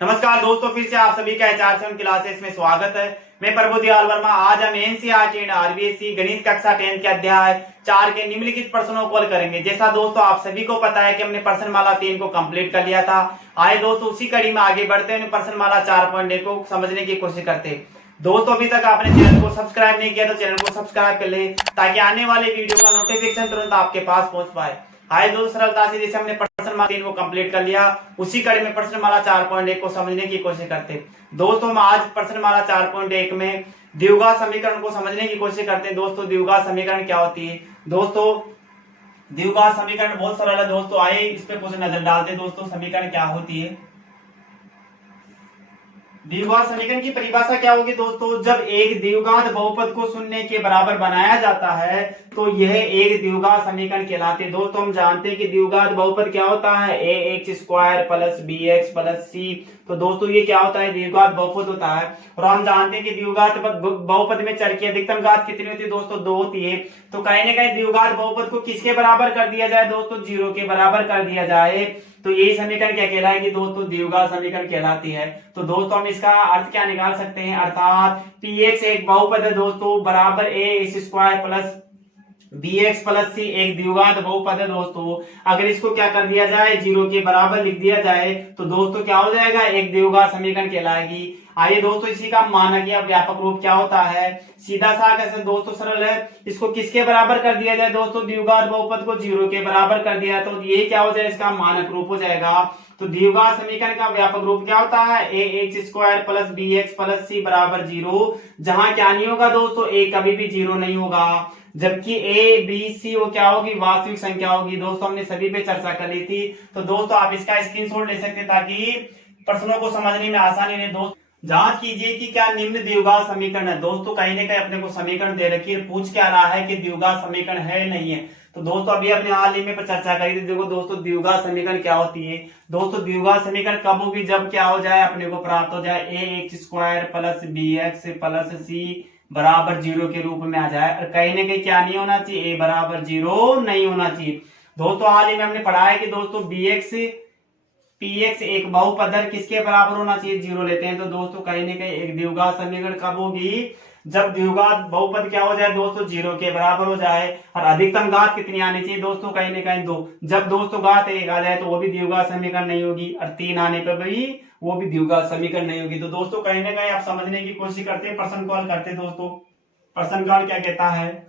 नमस्कार दोस्तों, फिर से आप सभी का एचआर क्लासेस में स्वागत है। मैं प्रभुदयाल वर्मा। आज हम एनसीईआरटी एंड आरबीएसई गणित कक्षा 10 के अध्याय 4 के निम्नलिखित प्रश्नों को हल करेंगे। जैसा दोस्तों आप सभी को पता है कि हमने प्रश्नमाला 3 को कंप्लीट कर लिया था। आए दोस्तों उसी कड़ी में आगे बढ़ते हैं, प्रश्नमाला 4.1 को समझने की कोशिश करते हैं। दोस्तों अभी तक आपने चैनल को सब्सक्राइब नहीं किया तो चैनल को सब्सक्राइब कर ले, ताकि आने वाले वीडियो का नोटिफिकेशन तुरंत आपके पास पहुंच पाए। आए दोस्तों सरलता से जैसे हमने प्रश्नमाला 3 को कंप्लीट कर लिया, उसी कड़ी में प्रश्नमाला 4.1 को समझने की कोशिश करते हैं। दोस्तों हम आज प्रश्नमाला 4.1 में द्विघात समीकरण को समझने की कोशिश करते हैं। दोस्तों द्विघात समीकरण क्या होती है? दोस्तों द्विघात समीकरण बहुत सरल है दोस्तों। आइए इस पे कुछ नजर डालते हैं। दोस्तों समीकरण क्या होती है? द्विघात समीकरण की परिभाषा क्या होगी दोस्तों? जब एक द्विघात बहुपद को शून्य के बराबर बनाया जाता है तो यह एक द्विघात समीकरण कहलाते हैं। दोस्तों हम जानते हैं कि द्विघात बहुपद क्या होता है? ax² plus bx plus c। तो दोस्तों ये क्या होता है? द्विघात बहुपद होता है। और हम जानते हैं कि द्विघात बहुपद में चर की अधिकतम घात कितनी होती है दोस्तों? 2 होती है। तो कहीं ना कहीं द्विघात बहुपद को किसके बराबर कर दिया जाए दोस्तों? 0 के बराबर कर दिया जाए तो यही समीकरण क्या कहलाएगी दोस्तों? द्विघात समीकरण कहलाती है। तो दोस्तों हम इसका अर्थ क्या निकाल सकते हैं? अर्थात px एक बहुपद है दोस्तों, बराबर ax² plus bx plus c एक द्विघात बहुपद है दोस्तों। अगर इसको क्या कर दिया जाए? 0 के बराबर लिख दिया जाए तो दोस्तों क्या हो जाएगा? एक द्विघात समीकरण कहलाएगी। आइए दोस्तों इसी का मानक या व्यापक रूप क्या होता है? सीधा सा कैसे दोस्तों सरल है। इसको किसके बराबर कर दिया जाए दोस्तों? द्विघात बहुपद को 0 के बराबर कर दिया तो ये क्या हो जाए? इसका मानक रूप हो जाएगा। तो द्विघात समीकरण का व्यापक रूप क्या होता है? ax² plus bx plus c बराबर 0। जहां क्या नहीं होगा दोस्तों? a कभी भी 0 नहीं होगा, जबकि a b c वो क्या होगी? वास्तविक संख्या होगी। दोस्तों हमने सभी पे चर्चा कर ली थी। तो दोस्तों आप इसका स्क्रीनशॉट ले सकते ताकि प्रश्नों को समझने में आसानी रहे। दोस्तों जांच कीजिए कि क्या निम्न द्विघात समीकरण है। दोस्तों कहीं ना कहीं अपने को समीकरण दे रखी है, पूछ क्या रहा है कि द्विघात समीकरण है नहीं है। तो दोस्तों अभी अपने हाल ही में पर चर्चा करी थी। देखो दोस्तों द्विघात समीकरण क्या होती है? दोस्तों द्विघात समीकरण कब होगी? जब क्या हो जाए? अपने को प्राप्त हो जाए ax² plus bx plus c बराबर 0 के रूप में आ जाए। और कहीं ना कहीं क्या नहीं होना चाहिए? a बराबर 0 नहीं होना चाहिए। दोस्तों हाल ही में हमने पढ़ा है कि दोस्तों px एक बहुपद है, किसके बराबर होना चाहिए? 0 लेते हैं। तो दोस्तों कहीं ना कहीं एक द्विघात समीकरण कब होगी? जब द्विघात बहुपद क्या हो जाए दोस्तों? 0 के बराबर हो जाए। और अधिकतम घात कितनी आनी चाहिए दोस्तों? कहीं ना कहीं 2। जब दोस्तों घात 1 आ जाए तो वो भी द्विघात समीकरण नहीं होगी, और 3 आने पर भी वो भी द्विघात समीकरण नहीं होगी। तो दोस्तों कहीं ना कहीं आप समझने की कोशिश करते हैं, प्रश्न को हल करते दोस्तों। प्रश्न का हल क्या कहता है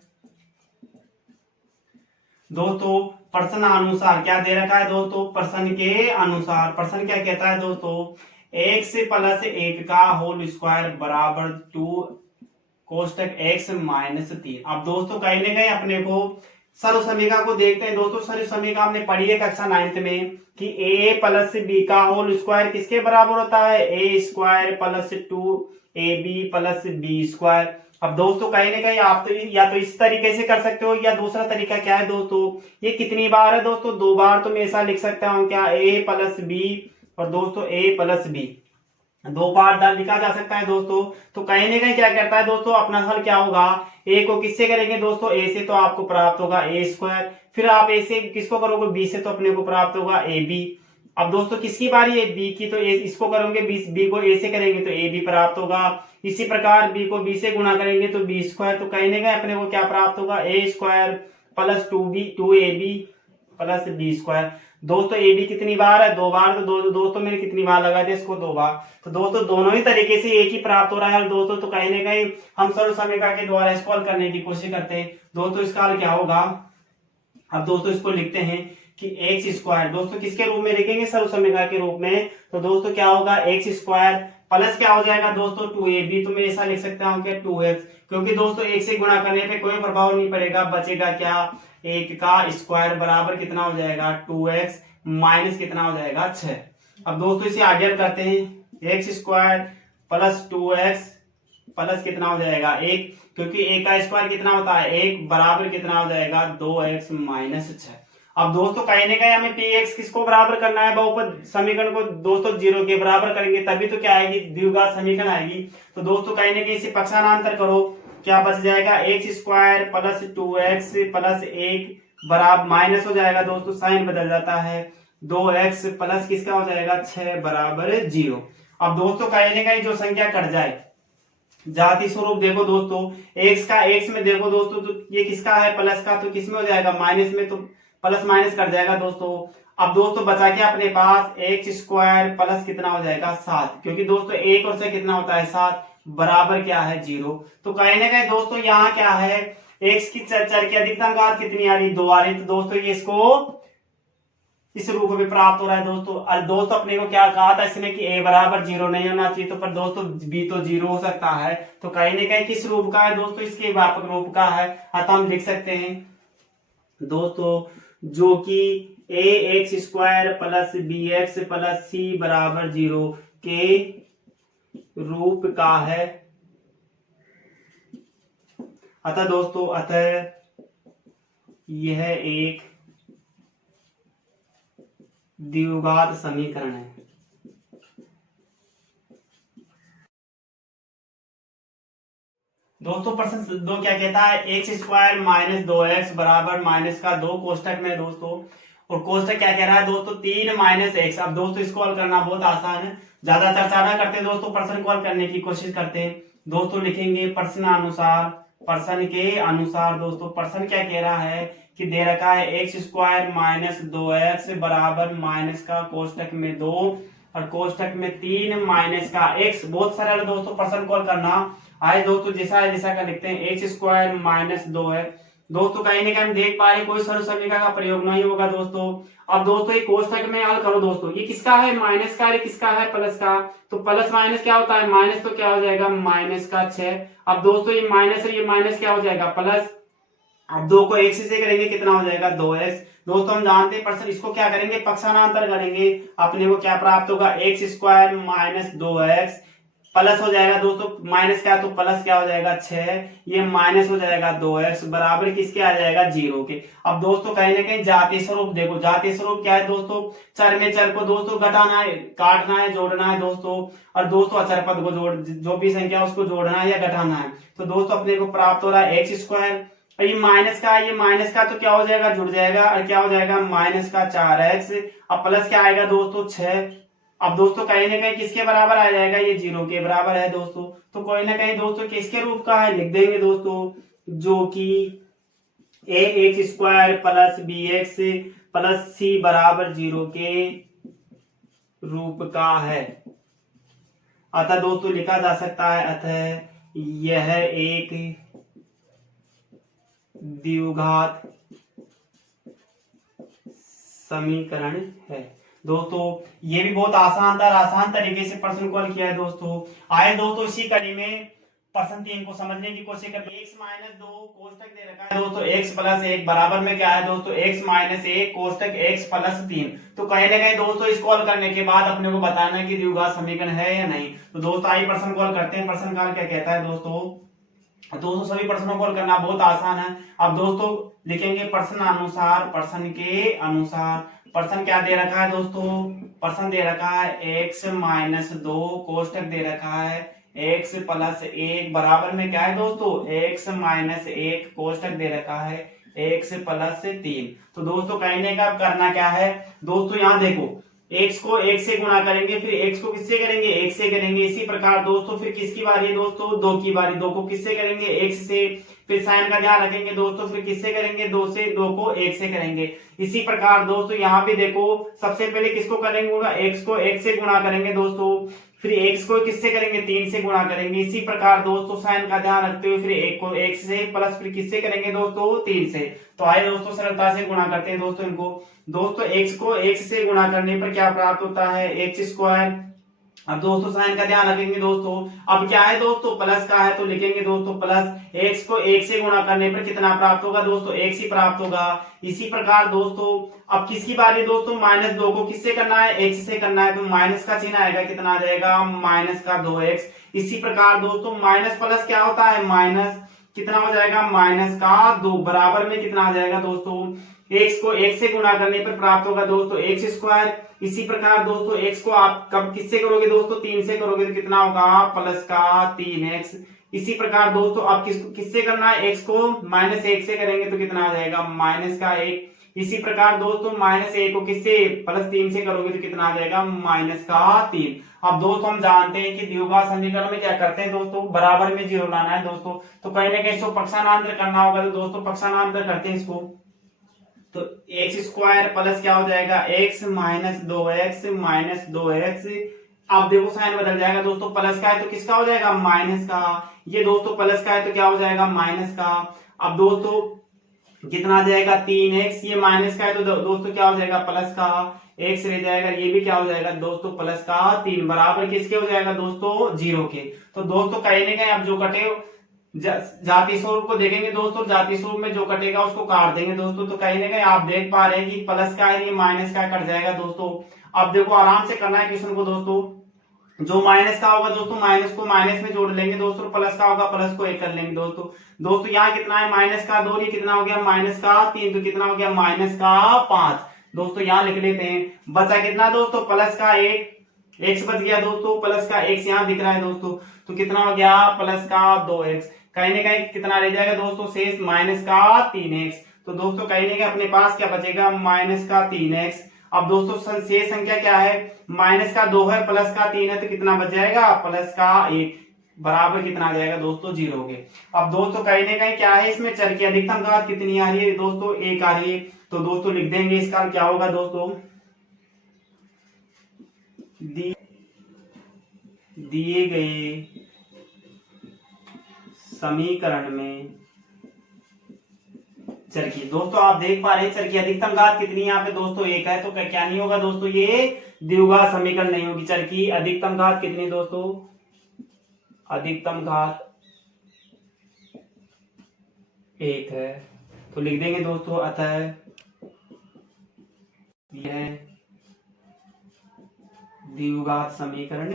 दोस्तों? प्रश्न अनुसार क्या दे रखा है दोस्तों? प्रश्न के अनुसार प्रश्न क्या कहता है दोस्तों? x प्लस 1 का होल स्क्वायर बराबर 2 कोष्टक x माइनस 3। अब दोस्तों कहीं ना कहीं अपने को सर्व समीकरण को देखते हैं। दोस्तों सर्व समीकरण हमने पढ़ी है कक्षा 9th में कि a प्लस b का होल स्क्वायर किसके बराबर होता है? a² plus 2ab plus b²। अब दोस्तों कहीं ना कहीं आप तो या तो इस तरीके से कर सकते हो, या दूसरा तरीका क्या है दोस्तों? ये कितनी बार है दोस्तों? 2 बार। तो मैं ऐसा लिख सकता हूं क्या? a प्लस b और दोस्तों a प्लस b 2 बार लिखा जा सकता है दोस्तों। तो कहीं ना कहीं क्या करता है दोस्तों? अपना हल क्या होगा? a को किससे करेंगे दोस्तों? a से तो आपको प्राप्त होगा a²। फिर आप a से किसको करोगे? b से तो अपने को प्राप्त होगा ab। अब दोस्तों किसकी बारी है? b की। तो इसको करोगे b को a से करेंगे तो ab प्राप्त होगा। इसी प्रकार b को b से गुणा करेंगे तो b²। तो कहीं ना कहीं अपने को क्या प्राप्त होगा? a² plus 2ab plus b²। दोस्तों ए बी कितनी बार है? 2 बार। तो दोस्तों मैंने कितनी बार लगा दिया इसको? 2 बार। तो दोस्तों दोनों ही तरीके से एक ही प्राप्त हो रहा है दोस्तों। तो कहीं ना कहीं हम सर्व समीकरण के द्वारा इसको हल करने की कोशिश करते हैं। दोस्तों इसका हल क्या होगा? अब दोस्तों इसको लिखते हैं कि x² दोस्तों किसके रूप में लिखेंगे? सर्व समीकरण के रूप में। तो दोस्तों क्या होगा? x² प्लस क्या हो जाएगा दोस्तों? 2ab। तो मैं ऐसा लिख सकता हूँ कि 2x, क्योंकि दोस्तों 1 से गुणा करने पे कोई प्रभाव नहीं पड़ेगा। बचेगा क्या? 1 का स्क्वायर बराबर कितना हो जाएगा? 2x माइनस कितना हो जाएगा? 6। अब दोस्तों इसे आगे करते हैं। x² प्लस 2x प्लस कितना हो जाएगा? 1, क्योंकि 1 का स्क्वायर कितना होता है? 1 बराबर कितना हो जाएगा? 2x minus 6। अब दोस्तों कहीं ना कहीं हमें px किसको बराबर करना है? बहुपद समीकरण को दोस्तों 0 के बराबर करेंगे तभी तो क्या आएगी? द्विघात समीकरण आएगी। तो दोस्तों कहीं ना कहीं इसे पक्षांतर करो, क्या बच जाएगा? x² प्लस 2x प्लस 1 बराबर माइनस हो जाएगा दोस्तों, साइन बदल जाता है। 2x प्लस किसका हो जाएगा? 6 बराबर 0। अब दोस्तों कहने का जो संख्या कट जाए जाति स्वरूप देखो दोस्तों, एक्स का एक्स में देखो दोस्तों, तो ये किसका है प्लस का, तो किसमें हो जाएगा माइनस में, तो प्लस माइनस कट जाएगा दोस्तों। अब दोस्तों बचा के अपने पास एक्स स्क्वायर प्लस कितना हो जाएगा 7, क्योंकि दोस्तों एक और से कितना होता है 7, बराबर क्या है 0। तो कहने का दोस्तों यहाँ क्या है, एक्स की चर की अधिकतम घात कितनी आ रही, 2 आ रही, तो दोस्तों ये इसको इस रूप में प्राप्त हो रहा है दोस्तों। और दोस्तों अपने को क्या कहा था इसमें कि a बराबर 0 नहीं होना चाहिए, तो पर दोस्तों b तो 0 हो सकता है, तो कहने का किस रूप का है दोस्तों, इसके व्यापक रूप का है। अतः हम लिख सकते हैं दोस्तों जो कि a x square plus b x plus c बराबर 0 के रूप का है। अतः दोस्तों यह एक द्विघात समीकरण है। दोस्तों प्रश्न 2 क्या कहता है, एक्स स्क्वायर माइनस 2x बराबर माइनस का 2 कोष्टक में दोस्तों, और कोष्टक क्या कह रहा है दोस्तों 3 माइनस एक्स। अब दोस्तों इसको हल करना बहुत आसान है, ज्यादा चर्चा ना करते दोस्तों, प्रश्न को हल करने की कोशिश करते हैं दोस्तों। लिखेंगे प्रश्न के अनुसार दोस्तों, प्रश्न क्या कह रहा है कि दे रखा है एक्स स्क्वायर माइनस 2x बराबर माइनस का कोष्टक में 2 और कोष्टक में 3 माइनस का x। बहुत सरल है दोस्तों प्रश्न को हल करना। आए दोस्तों जैसा का लिखते हैं एक्स स्क्वायर माइनस 2x। दोस्तों कहीं ना कहीं हम देख पा रहे कोई सरल समीकरण का प्रयोग नहीं होगा दोस्तों। अब दोस्तों ये कोष्टक में हल करो दोस्तों, ये किसका है माइनस का, ये किसका है प्लस का, तो प्लस माइनस क्या होता है माइनस, तो क्या हो जाएगा माइनस का 6। अब दोस्तों ये माइनस और ये माइनस क्या हो जाएगा प्लस। अब 2 को 1 से करेंगे कितना हो जाएगा 2x। दोस्तों हम जानते हैं प्रश्न इसको क्या करेंगे पक्षांतर करेंगे, अपने को क्या प्राप्त होगा x square minus 2x plus हो जाएगा दोस्तों, माइनस क्या तो प्लस क्या हो जाएगा 6, ये माइनस हो जाएगा 2x बराबर किसके आ जाएगा 0 के। अब दोस्तों कहीं ना कहीं जातीय स्वरूप देखो, जातीय स्वरूप क्या है दोस्तों, चर में चर को दोस्तों घटाना है, काटना है, जोड़ना है दोस्तों, और दोस्तों अचर पद को जो भी संख्या उसको जोड़ना है या घटाना है। तो दोस्तों अपने को प्राप्त हो रहा है एक्स स्क्वायर, ये माइनस का तो क्या हो जाएगा जुड़ जाएगा, और क्या हो जाएगा माइनस का 4x, अब प्लस क्या आएगा दोस्तों 6। अब दोस्तों कहीं ना कहीं किसके बराबर आ जाएगा, ये 0 के बराबर है दोस्तों। तो कोई ना कहीं दोस्तों किसके रूप का है लिख देंगे दोस्तों, जो कि a x square plus b x plus c बराबर 0 के रूप का है। अतः दोस्तों लिखा जा सकता है अतः यह एक द्विघात समीकरण है दोस्तों। ये भी बहुत आसान तरीके से प्रश्न को हल किया है दोस्तों। आए दोस्तों इसी कड़ी में प्रश्न 3 को समझने की कोशिश करते हैं। x माइनस 2 कोष्टक दे रखा है दोस्तों, x प्लस 1 बराबर में क्या है दोस्तों x माइनस 1 कोष्टक x प्लस 3। तो कहीं ना कहीं दोस्तों इसको हल करने के बाद अपने को बताना है कि द्विघात समीकरण है या नहीं। तो दोस्तों आइए प्रश्न को हल करते हैं। प्रश्न काल क्या कहता है दोस्तों सभी प्रश्नों को हल करना बहुत आसान है। अब दोस्तों लिखेंगे प्रश्न के अनुसार प्रश्न क्या दे रखा है दोस्तों, प्रश्न दे रखा है x माइनस 2 कोष्टक दे रखा है x प्लस 1 बराबर में क्या है दोस्तों x माइनस 1 कोष्टक दे रखा है x प्लस 3। तो दोस्तों कहने का करना क्या है दोस्तों, यहाँ देखो x को 1 से गुणा करेंगे, फिर x को किससे करेंगे 1 से करेंगे। इसी प्रकार दोस्तों फिर किसकी बारी है दोस्तों 2 की बारी, 2 को किससे करेंगे x से, फिर साइन का ध्यान रखेंगे दोस्तों, फिर किससे करेंगे 2 को 1 से करेंगे। इसी प्रकार दोस्तों यहाँ पे देखो सबसे पहले किसको करेंगे x को 1 से गुणा करेंगे दोस्तों, फिर x को किससे करेंगे 3 से गुणा करेंगे। इसी प्रकार दोस्तों साइन का ध्यान रखते हुए फिर 1 को 1 से प्लस फिर किससे करेंगे दोस्तों 3 से। तो आइए दोस्तों सरलता से गुणा करते हैं दोस्तों इनको। दोस्तों x को 1 से गुणा करने पर क्या प्राप्त होता है एक्स स्क्वायर। अब दोस्तों साइन का ध्यान रखेंगे दोस्तों, अब क्या है दोस्तों प्लस का है तो लिखेंगे दोस्तों प्लस, x को 1 से गुणा करने पर कितना प्राप्त होगा दोस्तों x ही प्राप्त होगा। इसी प्रकार दोस्तों अब किसकी बारी दोस्तों माइनस 2 को किससे करना है x से करना है, तो माइनस का चिन्ह आएगा, कितना आ जाएगा माइनस का 2x। इसी प्रकार दोस्तों माइनस प्लस क्या होता है माइनस, कितना हो जाएगा माइनस का 2 बराबर में कितना आ जाएगा दोस्तों x को 1 से गुणा करने पर प्राप्त होगा दोस्तों एक्स स्क्वायर। इसी प्रकार दोस्तों x को आप कब किससे करोगे दोस्तों 3 से करोगे तो कितना होगा प्लस का 3x। इसी प्रकार दोस्तों अब किससे करना है x को माइनस 1 से करेंगे तो कितना आ जाएगा माइनस का 1। इसी प्रकार दोस्तों माइनस 1 को किससे प्लस 3 से करोगे तो कितना आ जाएगा माइनस का 3। अब दोस्तों हम जानते हैं कि द्विघात समीकरण में क्या करते हैं दोस्तों, बराबर में जीरो लाना है दोस्तों। तो कहीं ना कहीं इसको पक्षांतर करना होगा, तो दोस्तों पक्षांतर करते हैं इसको। तो एक्स स्क्वायर प्लस क्या हो जाएगा, x minus 2x minus 2x। अब देखो साइन बदल जाएगा दोस्तों, प्लस का है तो किसका हो जाएगा, माइनस का। ये दोस्तों प्लस का है तो क्या हो जाएगा, माइनस का। अब दोस्तों कितना आ जाएगा, 3x। ये माइनस का है तो दोस्तों क्या हो जाएगा, प्लस का। x रह जाएगा, ये भी क्या हो जाएगा दोस्तों, प्लस का 3 बराबर किसके हो जाएगा दोस्तों, 0 के। तो दोस्तों कहीं ना कहीं अब जो कटे जाति स्वरूप को देखेंगे दोस्तों, जाति स्वरूप में जो कटेगा उसको काट देंगे दोस्तों। तो कहीं ना कहीं आप देख पा रहे हैं कि प्लस का है, ये माइनस का कट जाएगा दोस्तों। अब देखो आराम से करना है क्वेश्चन को दोस्तों। जो माइनस का होगा दोस्तों, माइनस को माइनस में जोड़ लेंगे दोस्तों, प्लस का होगा प्लस को एक कर लेंगे दोस्तों। दोस्तों यहाँ कितना है, माइनस का 2, ये कितना हो गया, माइनस का 3, तो कितना हो गया, माइनस का 5। दोस्तों यहाँ लिख लेते हैं। बचा कितना दोस्तों, प्लस का 1, एक्स बच गया दोस्तों, प्लस का एक्स यहाँ दिख रहा है दोस्तों। तो कितना हो गया, प्लस का 2x। कहीं ना कहीं कितना रह जाएगा दोस्तों शेष, माइनस का 3x। तो दोस्तों कहीं ना कहीं अपने पास क्या बचेगा, माइनस का 3x। अब दोस्तों शेष संख्या क्या है, माइनस का 2 है, प्लस का 3 है, तो कितना बच जाएगा, प्लस का 1 बराबर कितना आ जाएगा दोस्तों, 0 के। अब दोस्तों कहीं ना कहीं क्या है, इसमें चर की अधिकतम घात कितनी आ रही है दोस्तों, 1 आ रही है। तो दोस्तों लिख देंगे इसका क्या होगा दोस्तों, दिए गए समीकरण में चर की, दोस्तों आप देख पा रहे हैं चर की अधिकतम घात कितनी है यहाँ पे दोस्तों, 1 है। तो क्या नहीं होगा दोस्तों, ये द्विघात समीकरण नहीं होगी। चर की अधिकतम घात कितनी दोस्तों, अधिकतम घात 1 है। तो लिख देंगे दोस्तों, अतः यह द्विघात समीकरण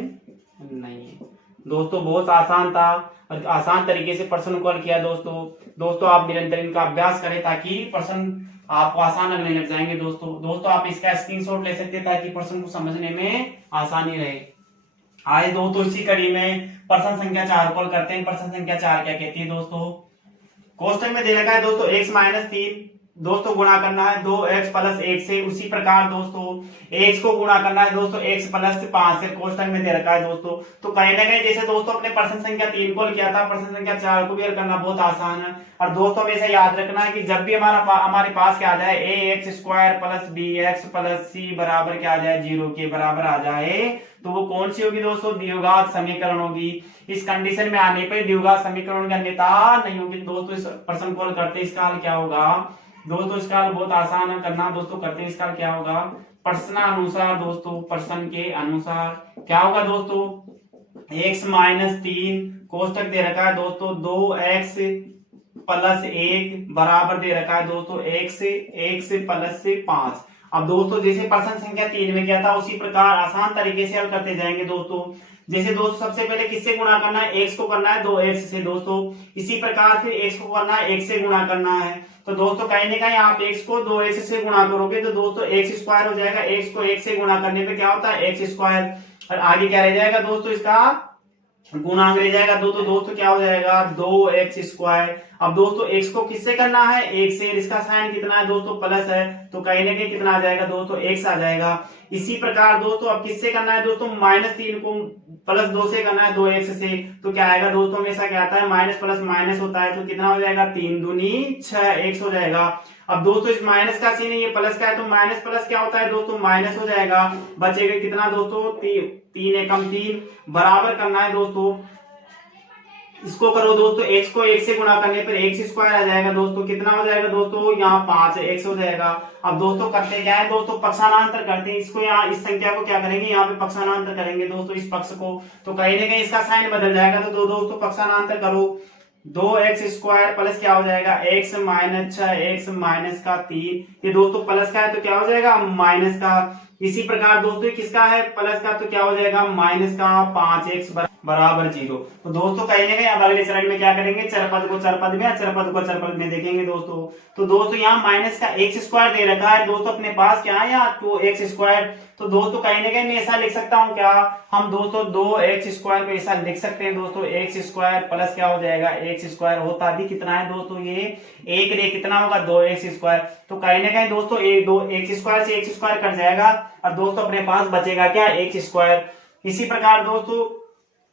नहीं है। दोस्तों बहुत आसान था और आसान तरीके से प्रश्न को हल किया दोस्तों आप निरंतर इनका अभ्यास करें ताकि प्रश्न आपको आसान लगने लग जाएंगे दोस्तों आप इसका स्क्रीनशॉट ले सकते हैं ताकि प्रश्न को समझने में आसानी रहे। आए दोस्तों इसी कड़ी में प्रश्न संख्या 4 को हल करते हैं। प्रश्न संख्या 4 क्या कहती है दोस्तों, कोष्टक में दे रखा है दोस्तों x माइनस 3 दोस्तों गुणा करना है 2x प्लस 1 से। उसी प्रकार दोस्तों x को गुणा करना है दोस्तों x प्लस 5 से, कोष्टक में दे रखा है दोस्तों। तो कहीं ना कहीं जैसे दोस्तों अपने प्रश्न संख्या 3 को हल किया था, प्रश्न संख्या 4 को भी हल करना बहुत आसान है। और दोस्तों हमेशा याद रखना है कि जब भी हमारे पास क्या आ जाए, ax square plus bx plus c बराबर क्या आ जाए, 0 के बराबर आ जाए, तो वो कौन सी होगी दोस्तों, द्विघात समीकरण होगी। इस कंडीशन में आने पर द्विघात समीकरण की अन्यथा नहीं होगी। दोस्तों इस प्रश्न को हल करते इसका हल क्या होगा दोस्तों, इसका हल बहुत आसान है करना दोस्तों। करते हैं इसका हल क्या होगा, प्रश्नानुसार दोस्तों, प्रश्न के अनुसार क्या होगा दोस्तों, x माइनस 3 कोष्टक दे रखा है दोस्तों 2x प्लस 1 बराबर दे रखा है दोस्तों x प्लस 5। अब दोस्तों जैसे प्रश्न संख्या 3 में किया था उसी प्रकार आसान तरीके से हल करते जाएंगे दोस्तों। जैसे दोस्तों सबसे पहले किससे गुणा करना है, x को करना है 2x से दोस्तों। इसी प्रकार फिर x को करना है 1 से गुणा करना है। तो दोस्तों कहीं ना कहीं आप x को 2x से गुणा करोगे तो दोस्तों x स्क्वायर हो जाएगा। x को 1 से गुणा करने पे क्या होता है, x स्क्वायर। और आगे क्या रह जाएगा दोस्तों, इसका गुणांक रह जाएगा तो दोस्तों क्या हो जाएगा, 2x स्क्वायर। अब दोस्तों x को किससे करना है, 1 से। इसका साइन कितना है दोस्तों, प्लस है, तो कहीं ना कहीं कितना आ जाएगा दोस्तों, x आ जाएगा। इसी प्रकार दोस्तों अब किससे करना है दोस्तों, -3 को प्लस 2 से करना है 2x से। तो क्या आएगा दोस्तों, हमेशा क्या आता है, माइनस प्लस माइनस होता है, तो कितना हो जाएगा, 3 दूनी 6 x हो जाएगा। अब दोस्तों इस माइनस का सीन है, ये प्लस का है, तो माइनस प्लस क्या होता है दोस्तों, माइनस हो जाएगा। बचेगा कितना दोस्तों, 3 एकम 3 बराबर करना है दोस्तों। इसको करो दोस्तों, x को 1 से गुणा करने पर x स्क्वायर आ जाएगा दोस्तों। कितना हो जाएगा दोस्तों, यहाँ 5 x हो जाएगा। अब दोस्तों करते क्या है दोस्तों, पक्षांतर करते हैं। इसको यहाँ इस संख्या को क्या करेंगे, यहाँ पे पक्षांतर करेंगे दोस्तों इस पक्ष को। तो कहीं ना कहीं इसका साइन बदल जाएगा, तो दोस्तों पक्षांतर करो 2x स्क्वायर प्लस क्या हो जाएगा, x माइनस 6 x माइनस का 3। ये दोस्तों प्लस का है तो क्या हो जाएगा, माइनस का। इसी प्रकार दोस्तों किसका है, प्लस का, तो क्या हो जाएगा, माइनस का 5x बराबर 0। तो दोस्तों कहीं ना कहीं अब अगले चरण में क्या करेंगे, चरपद को चरपद में, चरपद को चरपद में देखेंगे दोस्तों। तो दोस्तों यहाँ माइनस का x स्क्वायर दे रखा है दोस्तों अपने पास, क्या है यहाँ 2x स्क्वायर। तो दोस्तों कहीं ना कहीं मैं ऐसा लिख सकता हूँ, क्या हम दोस्तों 2x स्क्वायर को ऐसा लिख सकते हैं दोस्तों, x स्क्वायर प्लस क्या हो जाएगा, x स्क्वायर होता भी कितना है दोस्तों, ये 1 रे कितना होगा, 2x स्क्वायर। तो कहीं ना कहीं दोस्तों x स्क्वायर से x स्क्वायर कट जाएगा और दोस्तों अपने पास बचेगा क्या, x स्क्वायर। इसी प्रकार दोस्तों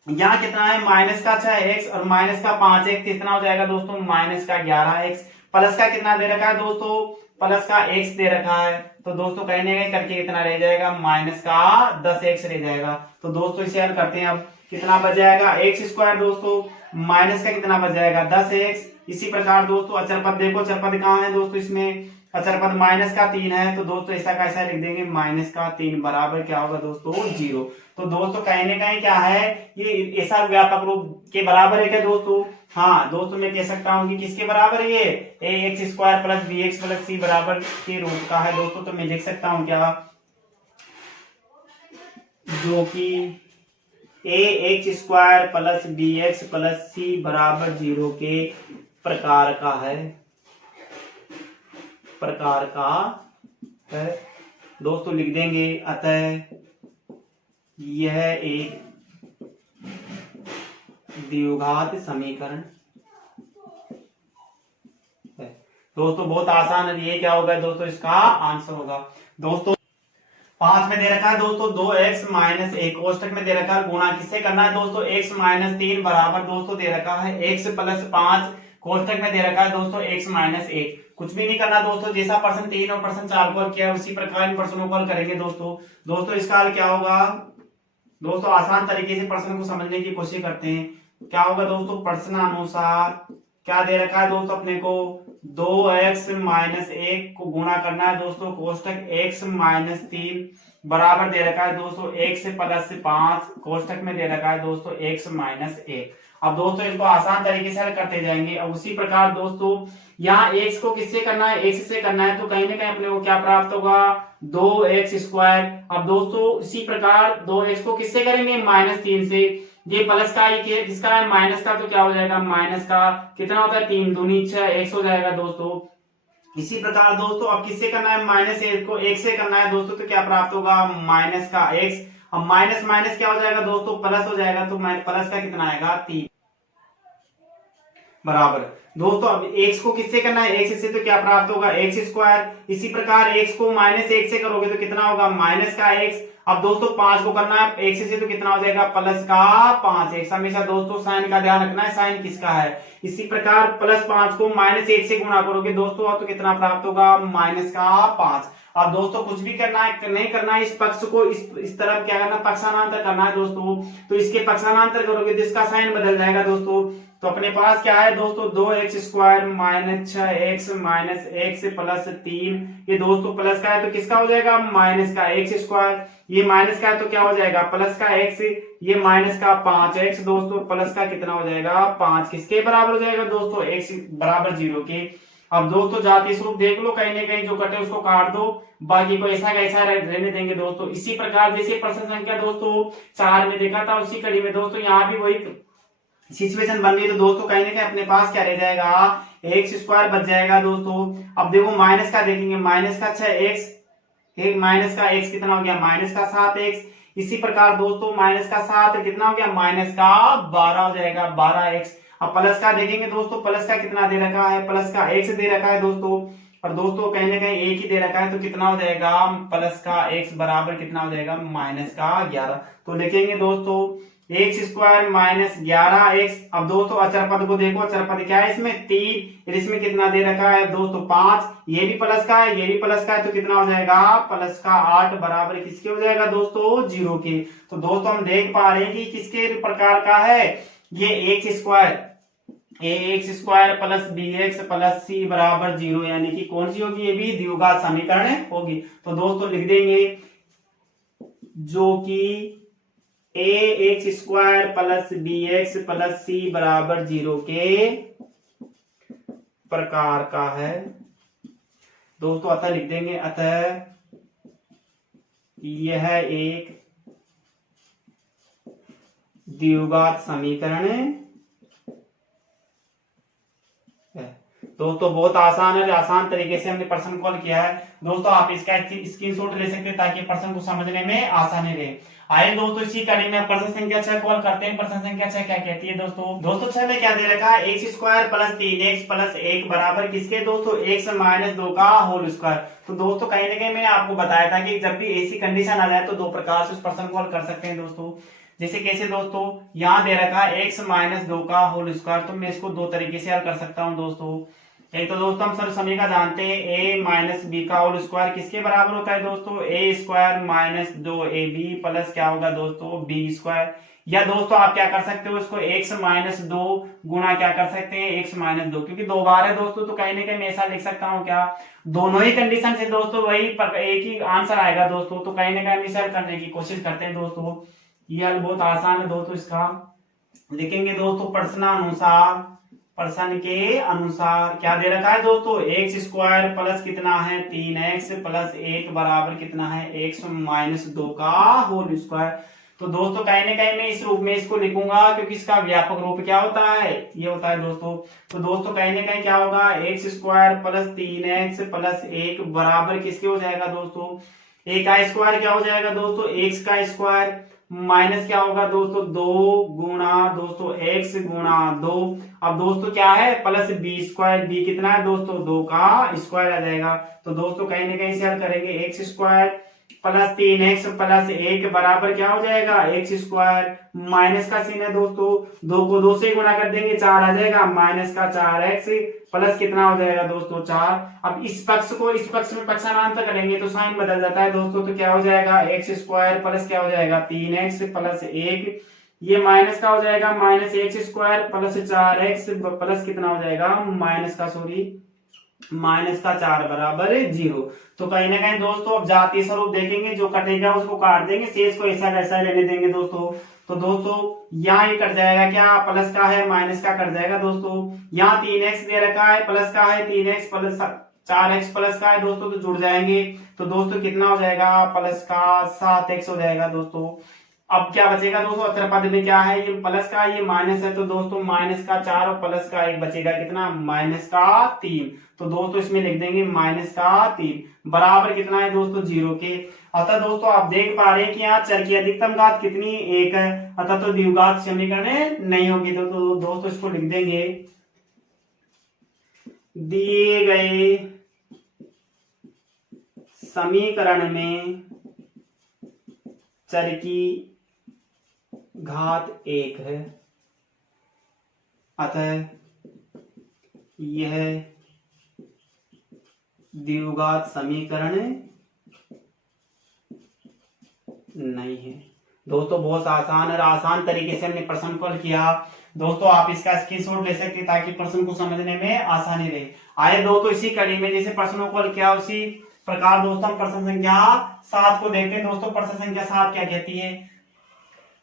यहाँ कितना है माइनस का 6x और माइनस का 5x कितना हो जाएगा दोस्तों माइनस का 11x। प्लस का कितना दे रखा है दोस्तों प्लस का x दे रखा है, तो दोस्तों कहने गए करके कितना रह जाएगा माइनस का 10x रह जाएगा। तो दोस्तों इसे हल करते हैं, अब कितना बच जाएगा x स्क्वायर दोस्तों माइनस का कितना बच जाएगा 10x। इसी प्रकार दोस्तों अचर पद देखो, अचर पद कहाँ है दोस्तों, इसमें अचर पद माइनस का 3 है, तो दोस्तों ऐसा कैसा लिख देंगे माइनस का 3 बराबर क्या होगा दोस्तों 0। तो दोस्तों कहने का क्या है ये ऐसा व्यापक रूप के बराबर है क्या दोस्तों। हाँ दोस्तों मैं कह सकता हूँ कि किसके बराबर है ये a x square plus b x plus c बराबर के रूप का है दोस्तों। तो मैं लिख सकता हूँ क्या जो कि a x square plus b x plus c बराबर 0 के प्रकार का है, प्रकार का है दोस्तों लिख देंगे। अतः यह एक द्विघात समीकरण है दोस्तों। बहुत आसान है, ये क्या होगा दोस्तों इसका आंसर होगा दोस्तों। 5 में दे रखा है दोस्तों 2x माइनस 1 कोष्टक में दे रखा है गुणा किससे करना है दोस्तों x माइनस 3 बराबर दोस्तों दे रखा है x प्लस 5 कोष्टक में दे रखा है दोस्तों x माइनस 1। कुछ भी नहीं करना दोस्तों, जैसा प्रश्न 3 और प्रश्न 4 को हल किया उसी प्रकार इन प्रश्नों को हल करेंगे दोस्तों। दोस्तों इसका हल क्या होगा दोस्तों, आसान तरीके से प्रश्न को समझने की कोशिश करते हैं। क्या होगा दोस्तों प्रश्न अनुसार क्या दे रखा है दोस्तों अपने को 2x माइनस 1 को गुणा करना है दोस्तों कोष्टक x माइनस 3 बराबर दे रखा है दोस्तों x प्लस 5 कोष्टक में दे रखा है दोस्तों x माइनस 1। अब दोस्तों इसको आसान तरीके से हल करते जाएंगे। अब उसी प्रकार दोस्तों यहाँ x को किससे करना है x से करना है, तो कहीं ना कहीं अपने को क्या प्राप्त होगा 2x स्क्वायर। अब दोस्तों इसी प्रकार 2x को किससे करेंगे माइनस 3 से, ये प्लस का ही किसका है माइनस का, तो क्या हो जाएगा माइनस का कितना होता है 3 दूनी 6 x हो जाएगा दोस्तों। इसी प्रकार दोस्तों अब किससे करना है माइनस 1 को x से करना है दोस्तों, तो क्या प्राप्त होगा माइनस का x। अब माइनस माइनस क्या हो जाएगा दोस्तों प्लस हो जाएगा, तो प्लस का कितना आएगा 3 बराबर दोस्तों। अब x को किससे करना है x से, तो क्या प्राप्त होगा x स्क्वायर। इसी प्रकार x को माइनस 1 से करोगे तो कितना होगा माइनस का x। अब दोस्तों 5 को करना है x से, तो कितना हो जाएगा प्लस का 5x। हमेशा दोस्तों साइन का ध्यान रखना है, साइन किसका है। इसी प्रकार प्लस 5 को माइनस 1 से गुणा करोगे दोस्तों तो कितना प्राप्त होगा माइनस का 5। अब दोस्तों कुछ भी करना है नहीं करना है, इस पक्ष को इस तरफ क्या करना पक्षानांतर करना है दोस्तों। तो इसके पक्षानांतर करोगे तो इसका साइन बदल जाएगा दोस्तों। तो अपने पास क्या है दोस्तों 2x square minus 6x minus x plus 3, ये दोस्तों प्लस का है तो किसका हो जाएगा माइनस का x स्क्वायर। ये माइनस का है तो क्या हो जाएगा प्लस का x, ये माइनस का 5x दोस्तों प्लस का कितना हो जाएगा 5 किसके बराबर हो जाएगा दोस्तों x बराबर 0 के। अब दोस्तों जाति स्वरूप देख लो, कहीं ना कहीं जो कटे उसको काट दो, बाकी को ऐसा कैसा रहने देंगे दोस्तों। इसी प्रकार जैसे प्रश्न संख्या दोस्तों 4 में देखा था उसी कड़ी में दोस्तों यहाँ भी वही सिचुएशन बन रही है। तो दोस्तों कहीं ना कहीं अपने पास क्या रह जाएगा एक्स स्क्वायर बच जाएगा दोस्तों। अब देखो माइनस का देखेंगे माइनस का 6x, एक माइनस का x कितना हो गया माइनस का 7x। इसी प्रकार दोस्तों माइनस का 7 कितना हो गया माइनस का 12 हो जाएगा 12x। अब प्लस का देखेंगे दोस्तों, प्लस का कितना दे रखा है प्लस का x दे रखा है दोस्तों, और दोस्तों कहीं ना कहीं एक ही दे रखा है तो कितना हो जाएगा प्लस का x बराबर कितना हो जाएगा माइनस का 11। तो लिखेंगे दोस्तों एक्स स्क्वायर माइनस 11x। अब दोस्तों अचर पद को देखो, अचर पद क्या है इसमें 3, इसमें कितना दे रखा है दोस्तों 5, ये भी प्लस का है ये भी प्लस का है तो कितना हो जाएगा प्लस का 8 बराबर किसके हो जाएगा दोस्तों 0 के। तो दोस्तों हम देख पा रहे हैं कि किसके प्रकार का है ये x square, a x square plus b x plus c बराबर 0, यानी कि कौन सी होगी ये भी द्विघात समीकरण होगी। तो दोस्तों लिख देंगे जो कि a x square plus b x plus c बराबर 0 के प्रकार का है दोस्तों। अतः लिख देंगे अतः यह एक द्विघात समीकरण है। दोस्तों बहुत आसान है, आसान तरीके से हमने प्रश्न कॉल किया है। दोस्तों आप इसका स्क्रीनशॉट ले सकते हैं ताकि प्रश्न को समझने में आसानी रहे। आइए दोस्तों इसी कड़ी में प्रश्न संख्या 6 कॉल करते हैं। प्रश्न संख्या 6 क्या कहती है दोस्तों 6 में क्या दे रखा है, x square plus 3x plus 1 बराबर किसके दोस्तों, x माइनस 2 का होल स्क्वायर। तो दोस्तों कहीं ना कहीं मैंने आपको बताया था कि जब भी ऐसी कंडीशन आ जाए तो दो प्रकार से उस प्रश्न कॉल कर सकते हैं दोस्तों। जैसे कैसे दोस्तों, यहाँ दे रखा है x माइनस 2 का होल स्क्वायर, तो मैं इसको दो तरीके से हल कर सकता हूँ दोस्तों। एक तो दोस्तों हम सभी का जानते हैं a माइनस बी का होल स्क्वायर किसके बराबर होता है दोस्तों, a square minus 2ab plus क्या होगा दोस्तों, b स्क्वायर। या दोस्तों आप क्या कर सकते हो, इसको x माइनस 2 गुणा क्या कर सकते हैं, x माइनस 2, क्योंकि दो बार है दोस्तों तो कहीं ना कहीं मैं ऐसा लिख सकता हूँ क्या, दोनों ही कंडीशन से दोस्तों वही एक ही आंसर आएगा दोस्तों। तो कहीं ना कहीं इसे हल करने की कोशिश करते हैं दोस्तों। ये हल बहुत आसान है दोस्तों। इसका लिखेंगे दोस्तों प्रश्न के अनुसार क्या दे रखा है दोस्तों, एक्स स्क्वायर प्लस कितना है 3x प्लस 1 बराबर कितना है, x माइनस 2 का होल स्क्वायर। तो दोस्तों कहीं ना कहीं मैं इस रूप में इसको लिखूंगा क्योंकि इसका व्यापक रूप क्या होता है, ये होता है दोस्तों। तो दोस्तों कहीं ना कहीं क्या होगा, x square plus 3x plus 1 बराबर किसके हो जाएगा दोस्तों, a का स्क्वायर क्या हो जाएगा दोस्तों, x का स्क्वायर माइनस क्या होगा दोस्तों, 2 गुणा दोस्तों x गुणा 2। अब दोस्तों क्या है, प्लस b स्क्वायर, b कितना है दोस्तों, 2 का स्क्वायर आ जाएगा। तो दोस्तों कहीं ना कहीं से हल करेंगे, x square plus 3x plus 1 बराबर क्या हो जाएगा, एक्स स्क्वायर माइनस का सीन है दोस्तों, 2 को 2 से गुणा कर देंगे 4 आ जाएगा, माइनस का 4x प्लस कितना हो जाएगा दोस्तों 4। अब इस पक्ष को इस पक्ष में पक्षांतर करेंगे तो साइन बदल जाता है दोस्तों। तो क्या हो जाएगा, एक्स स्क्वायर प्लस क्या हो जाएगा 3x प्लस 1, ये माइनस का हो जाएगा minus x square plus 4x plus कितना हो जाएगा माइनस का 4 बराबर 0। तो कहीं ना कहीं दोस्तों अब जातीय स्वरूप देखेंगे, जो कटेगा उसको काट देंगे, शेष को ऐसा वैसा रहने देंगे दोस्तों। तो दोस्तों यहाँ ये कट जाएगा, क्या प्लस का है माइनस का कट जाएगा दोस्तों। यहाँ 3x दे रखा है, प्लस का है 3x प्लस 4x प्लस का है दोस्तों, तो जुड़ जाएंगे। तो दोस्तों कितना हो जाएगा, प्लस का 7x हो जाएगा दोस्तों। अब क्या बचेगा दोस्तों, अचर पद में क्या है, ये प्लस का ये माइनस है, तो दोस्तों माइनस का 4 और प्लस का 1 बचेगा कितना, माइनस का 3। तो दोस्तों इसमें लिख देंगे माइनस का 3 बराबर कितना है दोस्तों 0 के। अतः दोस्तों आप देख पा रहे हैं कि यहाँ चर की अधिकतम घात कितनी 1 है, अतः तो द्विघात समीकरण नहीं होगी। तो दोस्तों इसको लिख देंगे, दिए गए समीकरण में चर की घात 1 है, अतः यह द्विघात समीकरण नहीं है। दोस्तों बहुत आसान और आसान तरीके से हमने प्रश्न को हल किया। दोस्तों आप इसका स्क्रीनशॉट ले सकते हैं ताकि प्रश्न को समझने में आसानी रहे। आइए दोस्तों इसी कड़ी में जैसे प्रश्नों को हल किया उसी प्रकार दोस्तों हम प्रश्न संख्या 7 को देखते हैं। दोस्तों प्रश्न संख्या 7 क्या कहती है,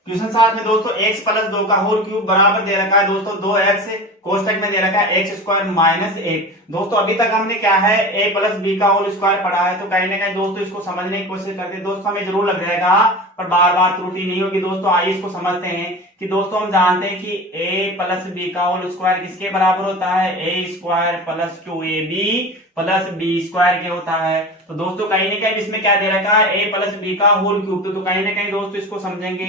क्वेश्चन 7 में दोस्तों x प्लस 2 का होल क्यूब बराबर दे रखा है दोस्तों 2x, कोष्टक में दे रखा है x स्क्वायर माइनस 1। दोस्तों अभी तक हमने क्या है a प्लस बी का होल स्क्वायर पढ़ा है, तो कहीं ना कहीं दोस्तों इसको समझने की कोशिश करते हैं। दोस्तों हमें जरूर लग जाएगा पर बार बार त्रुटि नहीं होगी दोस्तों। आइए इसको समझते हैं कि दोस्तों हम जानते हैं कि a प्लस बी का होल स्क्वायर किसके बराबर होता है, a square plus 2ab plus B square के होता है। तो दोस्तों कहीं ना कहीं इसमें क्या दे रखा है, a प्लस बी का होल क्यूब। तो कहीं ना कहीं दोस्तों इसको समझेंगे,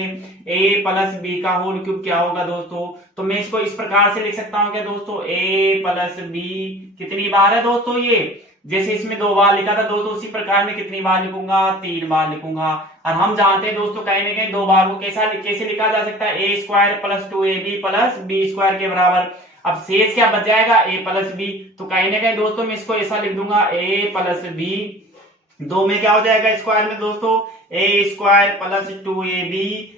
a प्लस बी का होल क्यूब क्या होगा दोस्तों। तो मैं इसको इस प्रकार से लिख सकता हूँ क्या दोस्तों, a प्लस बी कितनी बार है दोस्तों, ये जैसे इसमें 2 बार लिखा था दोस्तों उसी प्रकार में कितनी बार लिखूंगा, 3 बार लिखूंगा। और हम जानते हैं दोस्तों कहीं ना कहीं 2 बार को कैसे लिखा जा सकता है, a square plus 2ab plus B square के बराबर। अब शेष क्या बच जाएगा, a प्लस बी। तो कहीं ना कहीं दोस्तों मैं इसको ऐसा लिख दूंगा, a प्लस बी 2 में क्या हो जाएगा स्क्वायर में दोस्तों, a square plus 2ab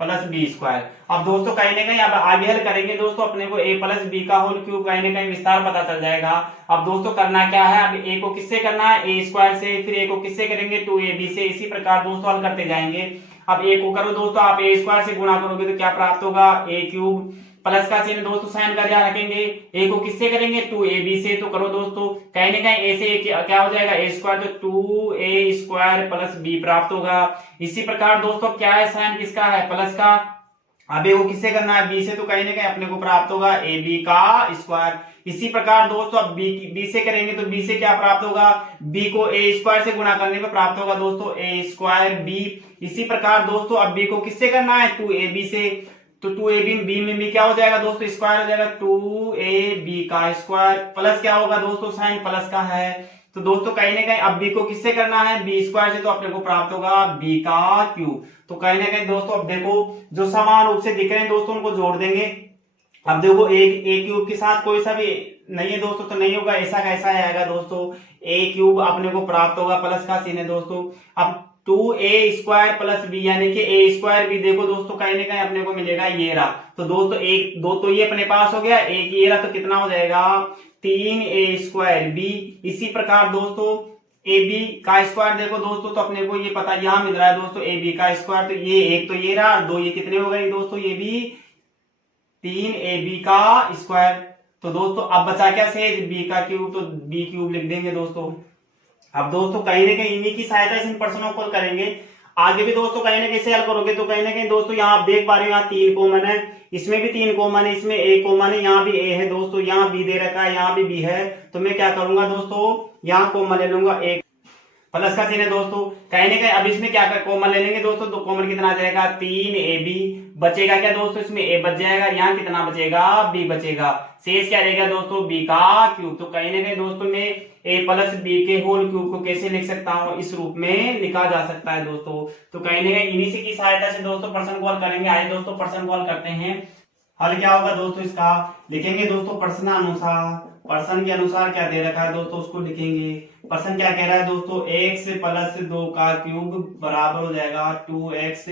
plus B square. अब दोस्तों कहीं ना कहीं अब आगे हल करेंगे दोस्तों अपने को a प्लस बी का होल क्यूब कहीं ना कहीं विस्तार पता चल जाएगा। अब दोस्तों करना क्या है, अब a को किससे करना है, a स्क्वायर से, फिर a को किससे करेंगे 2ab से। इसी प्रकार दोस्तों हल करते जाएंगे। अब a को करो दोस्तों, आप a स्क्वायर से गुणा करोगे तो क्या प्राप्त होगा, a क्यूब प्लस का चिन्ह दोस्तों साइन का ध्यान रखेंगे, a को किससे करेंगे 2ab से। तो करो दोस्तों, कहीं ना कहीं a से क्या हो जाएगा a स्क्वायर, तो 2a स्क्वायर प्लस b प्राप्त होगा। इसी प्रकार दोस्तों क्या है, साइन किसका है प्लस का, अब ये वो किससे करना है, बी से, तो कहीं ना कहीं अपने को प्राप्त होगा ए बी का स्क्वायर। इसी प्रकार दोस्तों अब बी से करेंगे तो बी से क्या प्राप्त होगा, बी को ए स्क्वायर से गुणा करने पे प्राप्त होगा दोस्तों ए स्क्वायर बी। इसी प्रकार दोस्तों अब बी को किससे करना है, टू ए बी से, तो टू ए बी में बी क्या हो जाएगा दोस्तों, स्क्वायर हो जाएगा, टू ए बी का स्क्वायर प्लस क्या होगा दोस्तों, साइन प्लस का है। तो दोस्तों कहीं ना कहीं अब बी को किससे करना है, बी स्क्वायर से, तो अपने को प्राप्त होगा बी का क्यूब। तो कहीं ना कहीं दोस्तों अब देखो जो समान रूप से दिख रहे हैं दोस्तों उनको जोड़ देंगे। अब देखो एक ए क्यूब के साथ कोई सा भी नहीं है दोस्तों तो नहीं होगा, ऐसा कैसा आएगा दोस्तों, ए क्यूब अपने को प्राप्त होगा, प्लस का सीन है दोस्तों। अब two A square plus B यानी कि ए स्क्वायर बी, देखो दोस्तों कहीं ना कहीं अपने को मिलेगा ये रहा। तो दोस्तों एक दो तो ये अपने पास हो गया, एक ये रहा, तो कितना हो जाएगा, तीन ए स्क्वायर बी। इसी प्रकार दोस्तों ए बी का स्क्वायर देखो दोस्तों, तो अपने को ये पता यहाँ मिल रहा है दोस्तों ए बी का स्क्वायर, तो ये एक तो ये रहा, दो ये कितने हो गए दोस्तों, ये भी तीन ए बी का स्क्वायर। तो दोस्तों अब बचा क्या शेष, बी का क्यूब, तो बी क्यूब लिख देंगे दोस्तों। अब दोस्तों कहीं ना कहीं इन्हीं की सहायता से इन प्रश्नों को करेंगे। आगे भी दोस्तों कहीं ना कहीं से हल करोगे तो कहीं ना कहीं दोस्तों यहाँ आप देख पा रहे हो यहाँ तीन कॉमन है, इसमें भी तीन कॉमन है, इसमें ए कॉमन है, यहाँ भी ए है दोस्तों, यहाँ बी दे रखा है, यहाँ भी बी है। तो मैं क्या करूंगा दोस्तों, यहाँ कॉमन ले लूंगा, एक प्लस का चिन्ह है दोस्तों। कहीं ना कहीं अब इसमें क्या कॉमन ले लेंगे दोस्तों, तो कॉमन कितना आ जाएगा, तीन ए बी, बचेगा क्या दोस्तों, इसमें ए बच जाएगा, यहाँ कितना बचेगा, बी बचेगा, शेष क्या रहेगा दोस्तों, बी का क्यूब। तो कहीं ना कहीं दोस्तों में ए प्लस बी के होल क्यूब को कैसे लिख सकता हूँ, इस रूप में लिखा जा सकता है दोस्तों। तो कहीं ना कहीं इन्हीं की सहायता से दोस्तों प्रश्न को हल करेंगे। आइए दोस्तों प्रश्न को हल करते हैं। हल क्या होगा दोस्तों, इसका लिखेंगे दोस्तों प्रश्न के अनुसार क्या दे रखा है दोस्तों उसको लिखेंगे। प्रश्न क्या कह रहा है दोस्तों, x प्लस 2 का क्यूब बराबर हो जाएगा 2x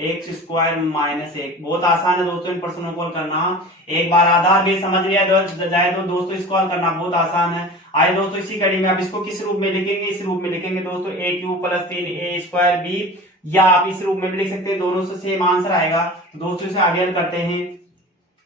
एक्स स्क्वायर माइनस 1। बहुत आसान है दोस्तों इन प्रश्नों को हल करना, एक बार आधार भी समझ लिया जाए तो दोस्तों इसको हल करना बहुत आसान है। आइए दोस्तों इसी कड़ी में अब इसको किस रूप में लिखेंगे, इस रूप में लिखेंगे दोस्तों a cube plus 3a square b, या आप इस रूप में भी लिख सकते हैं, दोनों से सेम आंसर आएगा। तो दोस्तों इसे आगे हल करते हैं।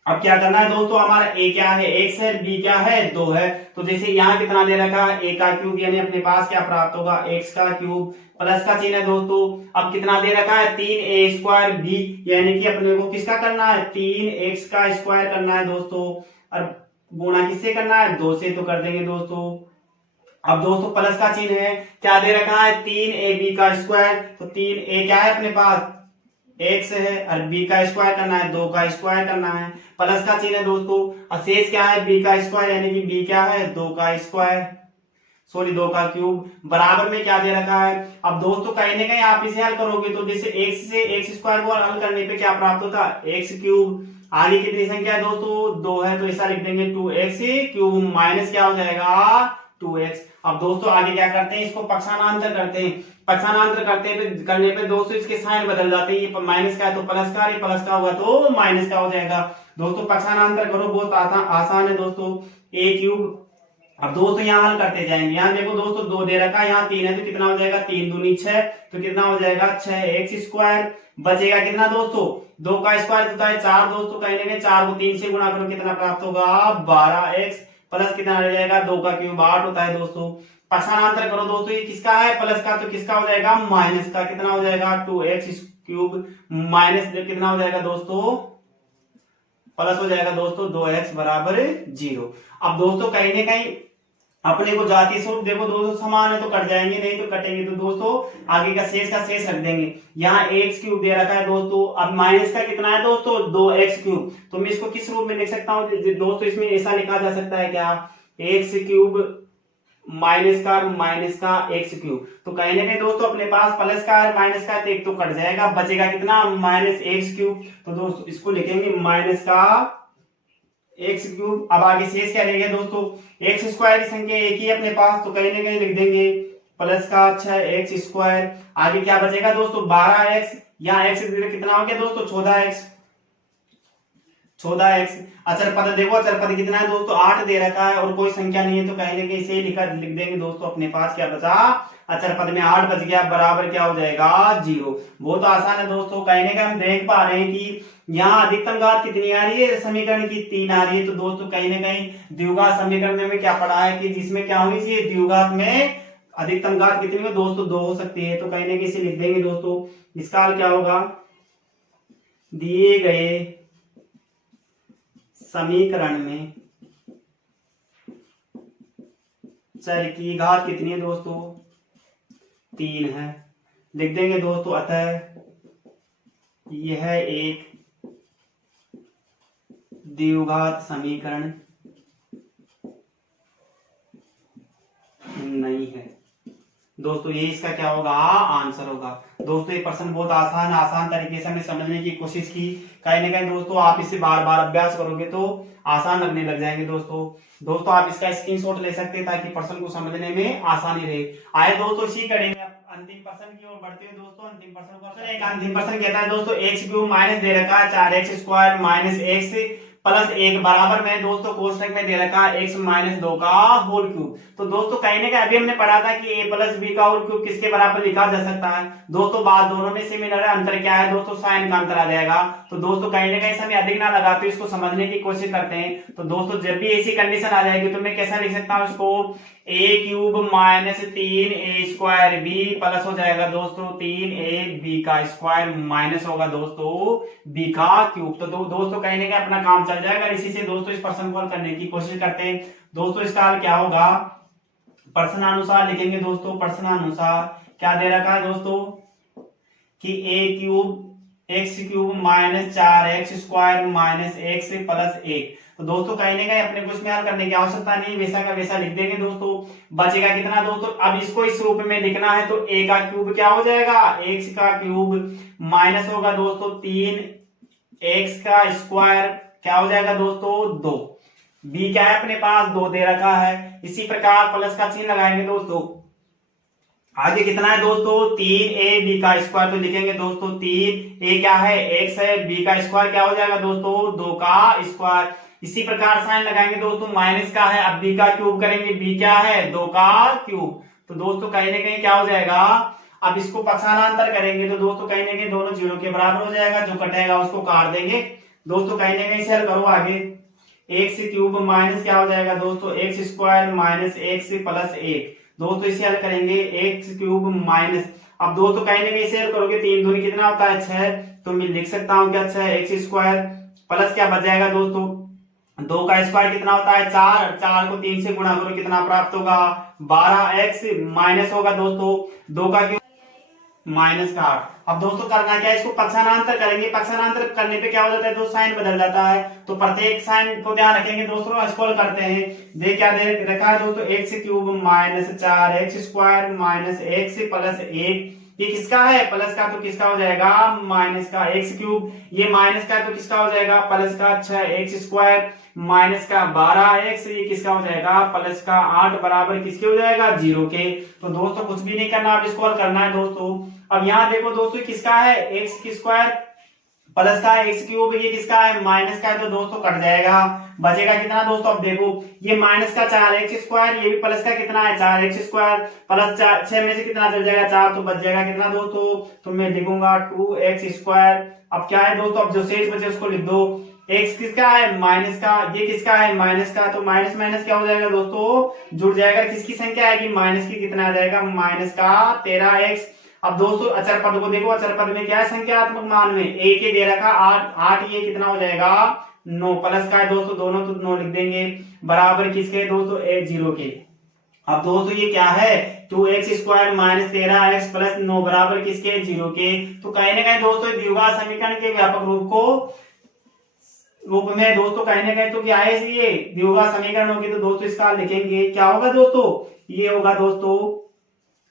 अब क्या करना है दोस्तों, हमारा a क्या है, x है, b क्या है, 2 है। तो जैसे यहाँ कितना दे रखा है, a का क्यूब, यानी अपने पास क्या प्राप्त होगा, x का क्यूब, प्लस का चिन्ह है दोस्तों। अब कितना दे रखा है, 3a स्क्वायर b, यानी कि अपने को किसका करना है, 3x का स्क्वायर करना है दोस्तों, और गुणा किससे करना है, 2 से, तो कर देंगे दोस्तों। अब दोस्तों प्लस का चिन्ह है, क्या दे रखा है, 3ab का स्क्वायर, तो 3a क्या है अपने पास, x है, और b का स्क्वायर करना है, 2 का स्क्वायर करना है, प्लस का चिन्ह है दोस्तों। और शेष क्या है, b का स्क्वायर, यानी कि b क्या है, 2 का स्क्वायर, सॉरी 2 का क्यूब, बराबर में क्या दे रखा है। अब दोस्तों कहीं ना कहीं आप इसे हल करोगे तो जैसे x से x स्क्वायर को हल करने पे क्या प्राप्त होता है, x क्यूब, आगे कितनी संख्या है दोस्तों, 2 है, तो ऐसा लिख देंगे 2x क्यूब माइनस क्या हो जाएगा, 2x। अब दोस्तों आगे क्या करते हैं, इसको पक्षांतर करते हैं। पक्षांतर करने पे दोस्तों इसके साइन बदल जाते हैं, ये माइनस का है तो प्लस का, ये प्लस का होगा तो माइनस का हो जाएगा। दोस्तों पक्षांतर करो, बहुत आसान है दोस्तों, a क्यूब। अब दोस्तों यहाँ हल करते जाएंगे, यहाँ देखो दोस्तों 2 दे रखा है, यहाँ 3 है, तो कितना हो जाएगा, 3 दूनी 6, तो कितना हो जाएगा 6x स्क्वायर, बचेगा कितना दोस्तों, 2 का स्क्वायर होता है 4 दोस्तों, कहीं ना कहीं 4 को 3 से गुणा करो, कितना प्राप्त होगा, 12x, प्लस कितना रह जाएगा, 2 का क्यूब 8 होता है दोस्तों। पक्षांतर करो दोस्तों, ये किसका है, प्लस का, तो किसका हो जाएगा, माइनस का, कितना हो जाएगा, 2x क्यूब माइनस कितना हो जाएगा दोस्तों, प्लस हो जाएगा दोस्तों 2x बराबर 0। अब दोस्तों कहीं ना कहीं अपने को जाती स्वरूप देखो दोस्तों समान है तो कट जाएंगे, नहीं तो कटेंगे, तो दोस्तों आगे का शेष रख देंगे। यहाँ x क्यूब दे रखा है दोस्तों, अब माइनस का कितना है दोस्तों, 2x क्यूब, तो मैं इसको किस रूप में लिख सकता हूँ दोस्तों, इसमें ऐसा लिखा जा सकता है क्या, x क्यूब माइनस का x क्यूब। तो कहीं ना कहीं दोस्तों अपने पास प्लस का है माइनस का है, तो एक तो कट जाएगा, बचेगा कितना, माइनस x क्यूब। तो दोस्तों इसको लिखेंगे माइनस का x क्यूब। अब आगे शेष क्या रहेगा दोस्तों, x स्क्वायर की संख्या एक ही अपने पास, तो कहीं ना कहीं लिख देंगे प्लस का 6x स्क्वायर। आगे क्या बचेगा दोस्तों, 12x, यहाँ x कितना हो गया दोस्तों, 14x। अचर पद देखो, अचर पद कितना है दोस्तों, 8 दे रखा है और कोई संख्या नहीं है, तो कहीं ना कहीं इसे लिख देंगे दोस्तों। अपने पास क्या बचा, अचर पद में 8 बच गया, बराबर क्या हो जाएगा, 0। बहुत आसान है दोस्तों, कहीं ना कहीं हम देख पा रहे हैं कि यहाँ अधिकतम घात कितनी आ रही है, समीकरण की 3 आ रही है। तो दोस्तों कहीं ना कहीं द्विघात समीकरण में क्या पढ़ा है कि जिसमें क्या होनी चाहिए, द्विघात में अधिकतम घात कितनी हो दोस्तों, 2 हो सकती है। तो कहीं ना कहीं इसे लिख देंगे दोस्तों। इसका हल क्या होगा, दिए गए समीकरण में चर की घात कितनी है दोस्तों? 3 है। लिख देंगे दोस्तों, अतः यह एक द्विघात समीकरण नहीं है। दोस्तों ये इसका क्या होगा? आंसर होगा। दोस्तों ये प्रश्न बहुत आसान तरीके से हमने समझने की कोशिश की। कहीं ना कहीं दोस्तों आप इसे बार बार अभ्यास करोगे तो आसान लगने लग जाएंगे। दोस्तों आप इसका स्क्रीनशॉट ले सकते हैं ताकि प्रश्न को समझने में आसानी रहे। आए दोस्तों इसी कड़ी में अंतिम प्रश्न की ओर बढ़ते हैं। दोस्तों अंतिम प्रश्न कहता है दोस्तों एक्स क्यूब माइनस दे रखा है 4x square minus x plus 1 बराबर में दोस्तों कोष्टक में दे रखा है x माइनस 2 का होल क्यूब। तो दोस्तों कहीं ना कहीं अभी हमने पढ़ा था कि a प्लस बी का होल क्यूब किसके बराबर लिखा जा सकता है? दोस्तों बात दोनों में सिमिलर है, अंतर क्या है दोस्तों? साइन का अंतर आ जाएगा। तो दोस्तों कहीं ना कहीं समय अधिक ना लगाते इसको समझने की कोशिश करते हैं। तो दोस्तों जब भी ऐसी कंडीशन आ जाएगी तो मैं कैसा लिख सकता हूँ इसको? a cube minus 3a square b plus हो जाएगा दोस्तों 3a b का स्क्वायर माइनस होगा दोस्तों b का क्यूब। तो दोस्तों कहीं ना कहीं अपना काम चल जाएगा। इसी से दोस्तों इस प्रश्न को हल करने की कोशिश करते हैं। दोस्तों इसका हल क्या होगा? प्रश्नानुसार लिखेंगे दोस्तों। प्रश्नानुसार क्या दे रखा है दोस्तों? कि a cube x cube minus 4x square minus x plus 1। तो दोस्तों कहीं ना कहीं अपने को इसमें हल करने की आवश्यकता नहीं, वैसा का वैसा लिख देंगे दोस्तों। बचेगा कितना दोस्तों? अब इसको इस रूप में लिखना है तो a का क्यूब क्या हो जाएगा? x का क्यूब माइनस होगा दोस्तों 3x का स्क्वायर क्या हो जाएगा दोस्तों? 2। b क्या है अपने पास? 2 दे रखा है। इसी प्रकार प्लस का चिन्ह लगाएंगे दोस्तों। आगे कितना है दोस्तों? 3ab का स्क्वायर। तो लिखेंगे दोस्तों 3a क्या है? x है, b का स्क्वायर क्या हो जाएगा दोस्तों? 2 का स्क्वायर। इसी प्रकार साइन लगाएंगे दोस्तों, माइनस का है, अब b का क्यूब करेंगे, b क्या है? 2 का क्यूब। तो दोस्तों कहीं ना कहीं क्या हो जाएगा? अब इसको पक्षांतर करेंगे तो दोस्तों कहीं ना कहीं दोनों 0 के बराबर हो जाएगा। जो कटेगा उसको काट देंगे। दोस्तों कहीं ना कहीं से हल करो आगे। एक्स क्यूब माइनस क्या हो जाएगा दोस्तों? X square minus x plus 1। दोस्तों इसे हल करेंगे एक्स क्यूब माइनस, अब दोस्तों कहीं ना कहीं इसे हल करोगे 3 दूनी कितना होता है? 6। तो मैं लिख सकता हूँ क्या? 6x स्क्वायर प्लस क्या बच जाएगा दोस्तों? 2 का स्क्वायर कितना होता है? 4। 4 को 3 से गुणा करो कितना प्राप्त होगा? 12x माइनस होगा दोस्तों 2 का क्यूब माइनस का 8। अब दोस्तों करना क्या है? इसको पक्षांतर करेंगे। पक्षांतर करने पे क्या हो जाता है? तो साइन बदल जाता है। तो प्रत्येक साइन को ध्यान रखेंगे दोस्तों। स्क्रॉल करते हैं। देख क्या दे रखा है दोस्तों? X cube minus 4x square minus x plus 1। ये किसका है? प्लस का। तो किसका हो जाएगा? माइनस का। एक्स क्यूब ये माइनस का तो किसका हो जाएगा? प्लस का 6x स्क्वायर माइनस का 12x ये किसका हो जाएगा? प्लस का 8 बराबर किसके हो जाएगा? 0 के। तो दोस्तों कुछ भी नहीं करना, अब इसको हल करना है दोस्तों। अब यहाँ देखो दोस्तों किसका है? एक्स की स्क्वायर प्लस का एक्स क्यूब ये किसका है? माइनस का है। तो दोस्तों कट जाएगा, बचेगा कितना दोस्तों? अब देखो ये माइनस का 4x स्क्वायर, ये भी प्लस का कितना है? 4x स्क्वायर प्लस 6 में से कितना चल जाएगा? 4। तो बच जाएगा कितना दोस्तों? तो मैं लिखूंगा 2x स्क्वायर। अब क्या है दोस्तों? अब जो शेष बचे उसको लिख दो। x किसका है? माइनस का। ये किसका है? माइनस का। तो माइनस माइनस क्या हो जाएगा दोस्तों? जुड़ जाएगा। किसकी संख्या आएगी? माइनस की। कितना आ जाएगा? माइनस का 13x। अब दोस्तों अचर पद को देखो। अचर पद में क्या है? संख्यात्मक मान में a के दे रखा 8 ये कितना हो जाएगा? 9 प्लस का है दोस्तों, दोनों तो 9 लिख देंगे बराबर किसके दोस्तों? 0 के। अब दोस्तों ये क्या है? 2x square minus 13x plus 9 बराबर किसके? 0 के। तो कहीं ना कहीं दोस्तों द्विघात समीकरण के व्यापक रूप में दोस्तों कहीं ना कहीं तो क्या है? ये द्विघात समीकरण होगी। तो दोस्तों इसका लिखेंगे क्या होगा दोस्तों? ये होगा दोस्तों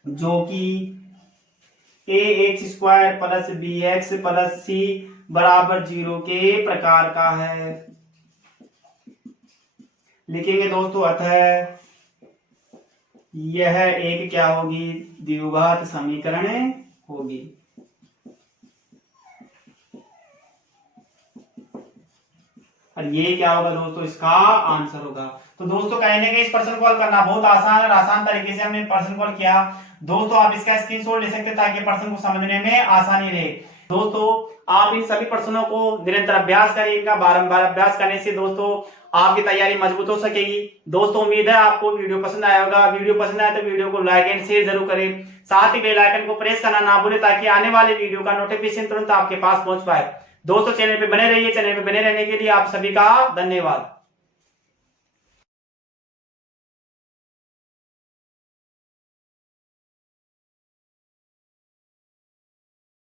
जो कि ax square plus bx plus c बराबर 0 के प्रकार का है। लिखेंगे दोस्तों अतः यह एक क्या होगी? द्विघात समीकरण होगी। और ये क्या होगा दोस्तों? इसका आंसर होगा। तो दोस्तों कहीं ना कहीं इस प्रश्न को हल करना बहुत आसान है और आसान तरीके से हमने प्रश्न को हल किया। दोस्तों आप इसका स्क्रीनशॉट ले सकते हैं ताकि प्रश्न को समझने में आसानी रहे। दोस्तों आप इन सभी प्रश्नों को निरंतर अभ्यास करें। इनका बारंबार अभ्यास करने से दोस्तों आपकी तैयारी मजबूत हो सकेगी। दोस्तों उम्मीद है आपको वीडियो पसंद आया होगा। वीडियो पसंद आया तो वीडियो को लाइक एंड शेयर जरूर करें। साथ ही बेल आइकन को प्रेस करना ना भूलें ताकि आने वाले वीडियो का नोटिफिकेशन तुरंत आपके पास पहुंच पाए। दोस्तों चैनल पे बने रहिए, चैनल पे बने रहने के लिए आप सभी का धन्यवाद।